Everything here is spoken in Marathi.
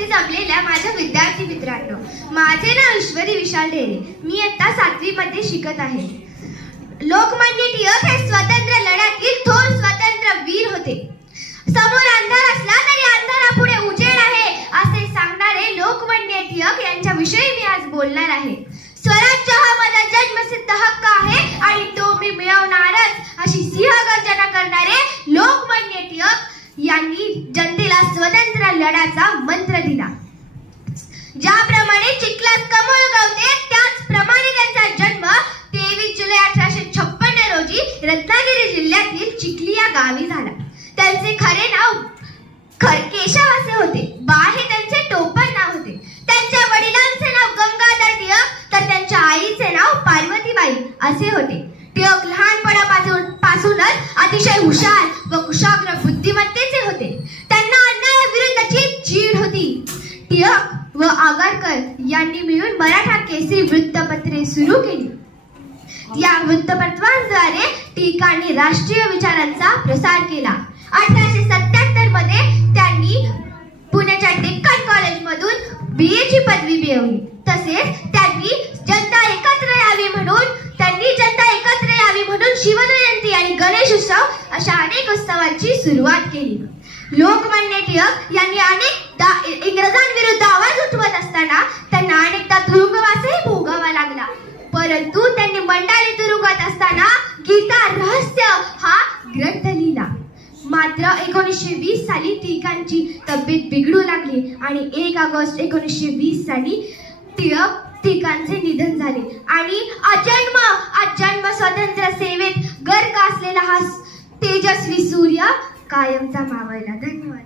इथे जमलेल्या माझ्या विद्यार्थी मित्रांनो, माझे नाव ईश्वरी विशाल ढेरे. मी इयत्ता 7वी मध्ये शिकत आहे. लोकमान्य टिळक हे स्वातंत्र्य लढ्यातील थोर स्वतंत्र वीर होते. समोर अंधार असला तरी अंधारापुढे उजेड आहे असे सांगणारे लोकमान्य टिळक यांच्याविषयी मी आज बोलणार आहे. स्वराज्य हा माझा जन्मसिद्ध हक्क आहे आणि तो मी मिळवणारच अशी सिंहगर्जना करणारे लोकमान्य टिळक यांनी जनतेला स्वतंत्र लढ्याचा मंत्र दिला. ज्याप्रमाणे चिखलात कमळ गवते त्याचप्रमाणे त्यांचा जन्म 23 जुलै 1856 रोजी रत्नागिरी जिल्ह्यातील चिखली या गावी झाला. त्यांचे खरे नाव केशव असे होते. बा हे त्यांचे टोपण नाव होते. त्यांच्या वडिलांचे नाव गंगाधर टिळक तर त्यांच्या आईचे नाव पार्वतीबाई असे होते. टिळक लहानपणापासूनच अतिशय हुशार व कुशाग्र बुद्धिमत्तेचे होते. त्यांना अन्यायाविरुद्धची चीड होती. टिळक व आगरकर यांनी मिळून मराठा केसरी वृत्तपत्रे सुरू केली. या वृत्तपत्रांद्वारे टिळकांनी राष्ट्रीय विचारांचा प्रसार केला. 1877 मध्ये त्यांनी पुण्याच्या डेक्कन कॉलेजमधून BA ची पदवी मिळवली. तसेच त्यांनी जनता एकत्र यावी म्हणून शिवजयंती आणि गणेश उत्सव अशा अनेक उत्सवांची सुरुवात केली. लोकमान्य टिळक यांनी अनेकदा इंग्रजांविरुद्ध आवाज उठवत असताना त्यांना अनेकदा तुरुंगवासही भोगावा लागला. परंतु त्यांनी मंडाली तुरुंगात असताना गीता रहस्य हा ग्रंथ लिहिला. मात्र 1920 साली टिळकांची तब्येत बिघडू लागली आणि 1 ऑगस्ट 1920 साली टिळकांचे निधन झाले आणि अजन्म स्वातंत्र्य सेवेत गर्क असलेला हा तेजस्वी सूर्य कायमचा मावळला. धन्यवाद.